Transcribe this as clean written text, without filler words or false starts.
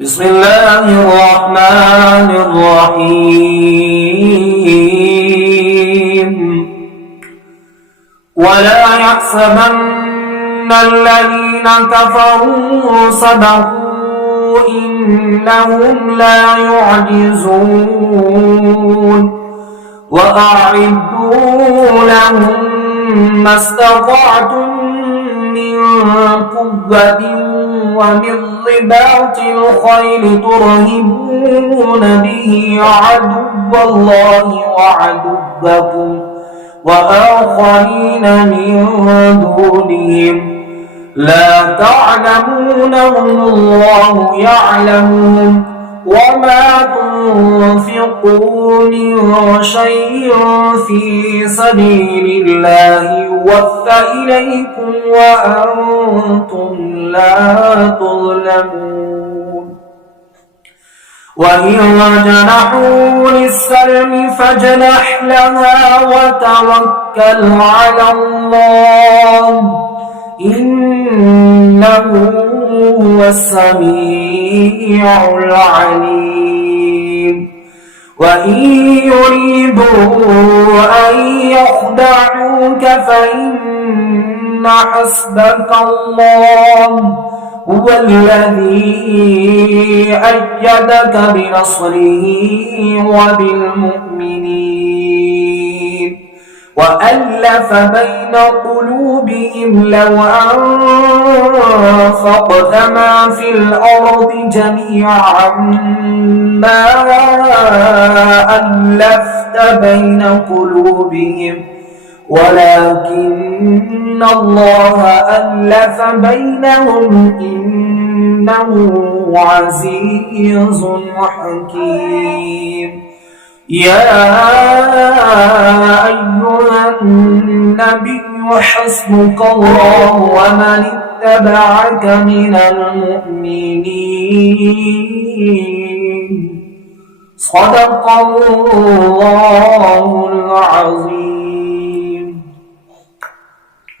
بسم الله الرحمن الرحيم ولا يحسبن الذين كفروا سبقوا إنهم لا يعجزون وأعدوا لهم ما استطعتم من قوة ومن رباط الخيل ترهبون به عدو الله وعدوكم وآخرين من دونهم لا تعلمونهم الله يعلمهم وما تنفقوا من شيء في سبيل الله يوفى إليكم وأنتم لا تظلمون وإن جنحوا للسلم فاجنح لها وتوكل على الله إنه هو السميع العليم وإن يريدوا أن يخدعوك فإن حسبك الله هو الذي أيدك بنصره وبالمؤمنين وألف بين قلوبهم لو أنفقت ما في الأرض جميعا ما ألفت بين قلوبهم ولكن الله ألف بينهم إنه عزيز حكيم يا أيها النبي حسبك الله ومن اتبعك من المؤمنين صدق الله العظيم.